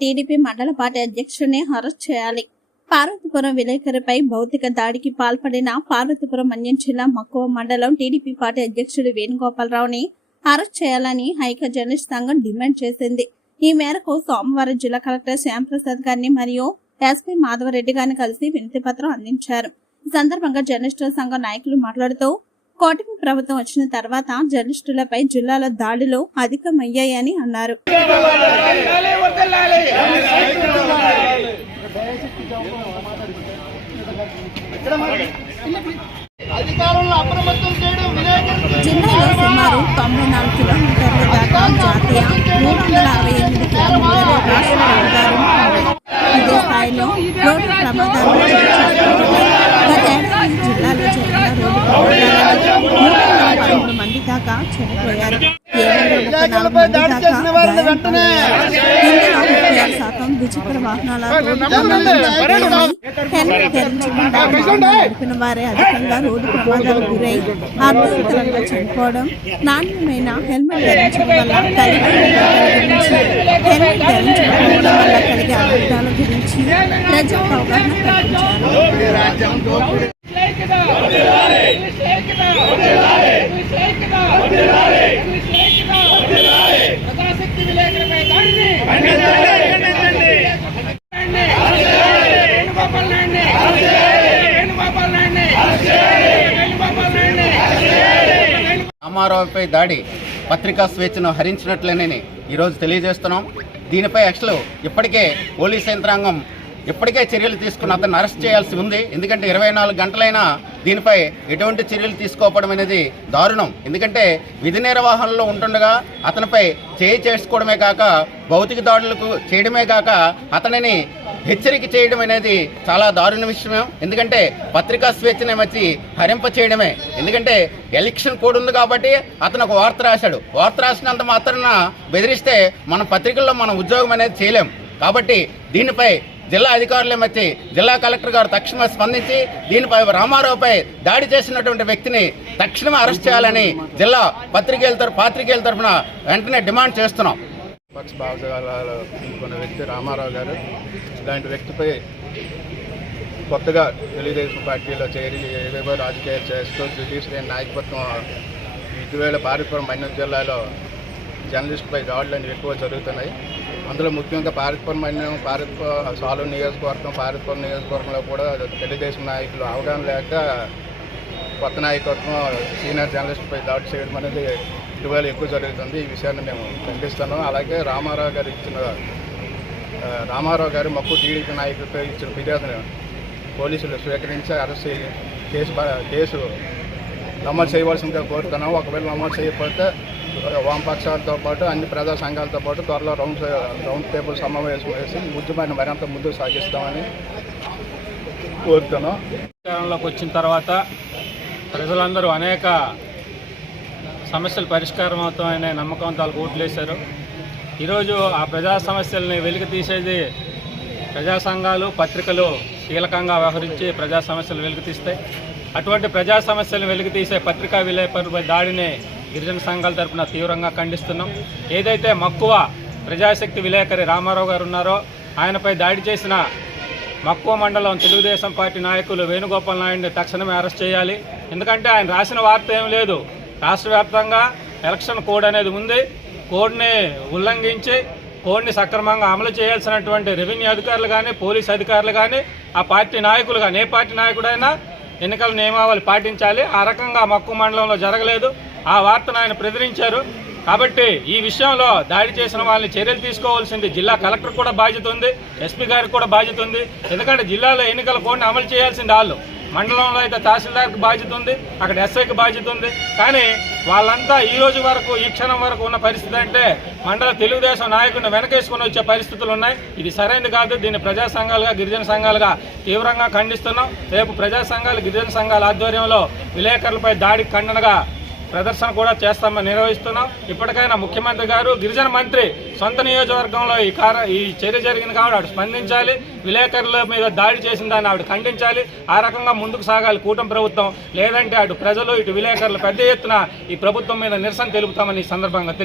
TDP మండల party అధ్యక్షుడిని arrest చేయాలి. పార్వతీపురం విలేకరిపై భౌతిక దాడికి పాల్పడిన పార్వతీపురం మన్యం జిల్లా మక్కువ మండలం టీడీపీ పార్టీ అధ్యక్షుడు వేణుగోపాలరావుని అరెస్ట్ చేయాలని హైక జర్నలిస్ట్ సంఘం డిమాండ్ చేసింది. ఈ మేరకు సోమవారం జిల్లా కలెక్టర్ శ్యాంప్రసాద్ గారిని మరియు ఎస్పీ మాధవరెడ్డి గారిని కలిసి వినతి పత్రం అందించారు. ఈ సందర్భంగా జర్నలిస్టుల సంఘం నాయకులు మాట్లాడుతూ కోటమి ప్రభుత్వం వచ్చిన తర్వాత జర్నలిస్టులపై జిల్లాలో దాడులు అధికమయ్యాయని అన్నారు. జిల్లాలో సుమారు తొంభై నాలుగు కిలోమీటర్ల దాకా జాతీయ మూడు వందల అరవై ఎనిమిది కిలోమీటర్ల రాష్ట్ర రహదారులు ఉన్నాయి. ఇదే స్థాయిలో రోడ్డు ప్రమాదాలు చోటు గతేడాది జిల్లాలో జరిగిన రోడ్డు ప్రమాదాలలో మూడు వందల పదమూడు మంది దాకా చనిపోయారు ఏడు వందల ముప్పై నాలుగు మంది దాకా గాయపడ్డారు. ఇందులో ముప్పై ఆరు శాతం ద్విచక్ర వాహనాల వారే అధికంగా రోడ్డు ప్రమాదాలకు గురై అర్ధంతరంగా చనిపోవడం నాణ్యమైన హెల్మెట్ ధరించడం వల్ల హెల్మెట్ ధరించకపోవడం వల్ల కలిగే అనర్థాల గురించి ప్రజలకు అవగాహన కల్పించారు ప్రజాశక్తి విలేకరులపై దాడిని వేణుగోపాల్ నాయుడిని వేణుగోపాల్ నాయుడిని వేణుగోపాల్ నాయుడిని రామారావుపై దాడి పత్రికా స్వేచ్ఛను హరించినట్లేనని ఈరోజు తెలియజేస్తున్నాం. దీనిపై అసలు ఇప్పటికే పోలీస్ యంత్రాంగం ఇప్పటికే చర్యలు తీసుకున్న అతన్ని అరెస్ట్ చేయాల్సి ఉంది. ఎందుకంటే ఇరవై నాలుగు గంటలైనా దీనిపై ఎటువంటి చర్యలు తీసుకోవడం అనేది దారుణం. ఎందుకంటే విధి నిర్వహణలో ఉంటుండగా అతనిపై చేయి చేసుకోవడమే కాక భౌతిక దాడులకు చేయడమే కాక అతనిని హెచ్చరిక చేయడం అనేది చాలా దారుణ విషయం. ఎందుకంటే పత్రికా స్వేచ్ఛని వచ్చి హరింప చేయడమే. ఎందుకంటే ఎలక్షన్ కోడ్ ఉంది కాబట్టి అతను ఒక వార్త రాశాడు. వార్త రాసినంత మాత్రాన బెదిరిస్తే మన పత్రికల్లో మన ఉద్యోగం అనేది చేయలేం. కాబట్టి దీనిపై జిల్లా అధికారులు వచ్చి జిల్లా కలెక్టర్ గారు తక్షణమే స్పందించి దీనిపై రామారావుపై దాడి చేసినటువంటి వ్యక్తిని తక్షణమే అరెస్ట్ చేయాలని జిల్లా పత్రికల తరఫు పాత్రికేయుల తరఫున వెంటనే డిమాండ్ చేస్తున్నాం. పక్ష భావజాలాలు వ్యక్తి రామారావు గారు ఇలాంటి వ్యక్తిపై కొత్తగా తెలుగుదేశం పార్టీలో చేరి ఏవేవో రాజకీయాలు చేస్తూ జ్యుడిషియరీ నాయకత్వం ఇటీవేళ భారీపురం మన్యం జిల్లాలో జర్నలిస్టుపై దాడులు అనేవి ఎక్కువ జరుగుతున్నాయి. అందులో ముఖ్యంగా పారిపురం మండలం పారిపురం సాలు నియోజకవర్గం పారిపురం నియోజకవర్గంలో కూడా తెలుగుదేశం నాయకులు అవగాహన లేక కొత్త నాయకత్వం సీనియర్ జర్నలిస్ట్పై దాడి చేయడం అనేది ఇటీవల ఎక్కువ జరుగుతుంది. ఈ విషయాన్ని మేము ఖండిస్తాను అలాగే రామారావు గారు ఇచ్చిన రామారావు గారు మక్కు టీడీపీ నాయకులపై ఇచ్చిన ఫిర్యాదును పోలీసులు స్వీకరించి అరెస్ట్ కేసు కేసు నమోదు చేయవలసిందిగా కోరుతున్నాం ఒకవేళ నమోదు చేయకపోతే వామపక్షాలతో పాటు అన్ని ప్రజా సంఘాలతో పాటు త్వరలో రౌండ్ రౌండ్ టేబుల్ సమావేశం వేసి ఉద్యమాన్ని మరింత ముందుకు సాగిస్తామని కోరుతున్నాం. అధికారంలోకి వచ్చిన తర్వాత ప్రజలందరూ అనేక సమస్యలు పరిష్కారం అవుతామనే నమ్మకం వాళ్ళకు ఓట్లేశారు ఈరోజు ఆ ప్రజా సమస్యల్ని వెలికి తీసేది ప్రజా సంఘాలు పత్రికలు కీలకంగా వ్యవహరించి ప్రజా సమస్యలు వెలికి తీస్తాయి. అటువంటి ప్రజా సమస్యలను వెలికి తీసే పత్రికా విలేకరులపై దాడిని గిరిజన సంఘాల తరపున తీవ్రంగా ఖండిస్తున్నాం. ఏదైతే మక్కువ ప్రజాశక్తి విలేకరి రామారావు గారు ఉన్నారో ఆయనపై దాడి చేసిన మక్కువ మండలం తెలుగుదేశం పార్టీ నాయకులు వేణుగోపాల్ నాయుడిని తక్షణమే అరెస్ట్ చేయాలి. ఎందుకంటే ఆయన రాసిన వార్త ఏం లేదు. రాష్ట్ర ఎలక్షన్ కోడ్ అనేది ఉంది. కోడ్ని ఉల్లంఘించి కోడ్ని సక్రమంగా అమలు చేయాల్సినటువంటి రెవెన్యూ అధికారులు కానీ పోలీస్ అధికారులు కానీ ఆ పార్టీ నాయకులు కానీ ఏ పార్టీ నాయకుడైనా ఎన్నికల నియమావళి పాటించాలి. ఆ రకంగా మక్కువ మండలంలో జరగలేదు. ఆ వార్తను ఆయన ప్రచురించారు. కాబట్టి ఈ విషయంలో దాడి చేసిన వాళ్ళని చర్యలు తీసుకోవాల్సింది జిల్లా కలెక్టర్ కూడా బాధ్యత ఉంది ఎస్పీ గారికి కూడా బాధ్యత ఉంది. ఎందుకంటే జిల్లాలో ఎన్నికల కోడ్ని అమలు చేయాల్సింది వాళ్ళు. మండలంలో అయితే తహసీల్దార్కి బాధ్యత ఉంది అక్కడ ఎస్ఐకి బాధ్యత ఉంది. కానీ వాళ్ళంతా ఈ రోజు వరకు ఈ క్షణం వరకు ఉన్న పరిస్థితి అంటే మండల తెలుగుదేశం నాయకుడిని వెనకేసుకుని వచ్చే పరిస్థితులు ఉన్నాయి. ఇది సరైనది కాదు. దీన్ని ప్రజా సంఘాలుగా గిరిజన సంఘాలుగా తీవ్రంగా ఖండిస్తున్నాం. రేపు ప్రజా సంఘాలు గిరిజన సంఘాల ఆధ్వర్యంలో విలేకరులపై దాడికి ఖండనగా ప్రదర్శన కూడా చేస్తామని నిర్వహిస్తున్నాం. ఇప్పటికైనా ముఖ్యమంత్రి గారు గిరిజన మంత్రి సొంత నియోజకవర్గంలో ఈ కార ఈ చర్య జరిగింది కాబట్టి ఆవిడ స్పందించాలి. విలేకరుల మీద దాడి చేసిన దాన్ని ఆవిడ ఖండించాలి. ఆ రకంగా ముందుకు సాగాలి కూటమి ప్రభుత్వం. లేదంటే అటు ప్రజలు ఇటు విలేకరులు పెద్ద ఎత్తున ఈ ప్రభుత్వం మీద నిరసన తెలుపుతామని ఈ సందర్భంగా తెలియ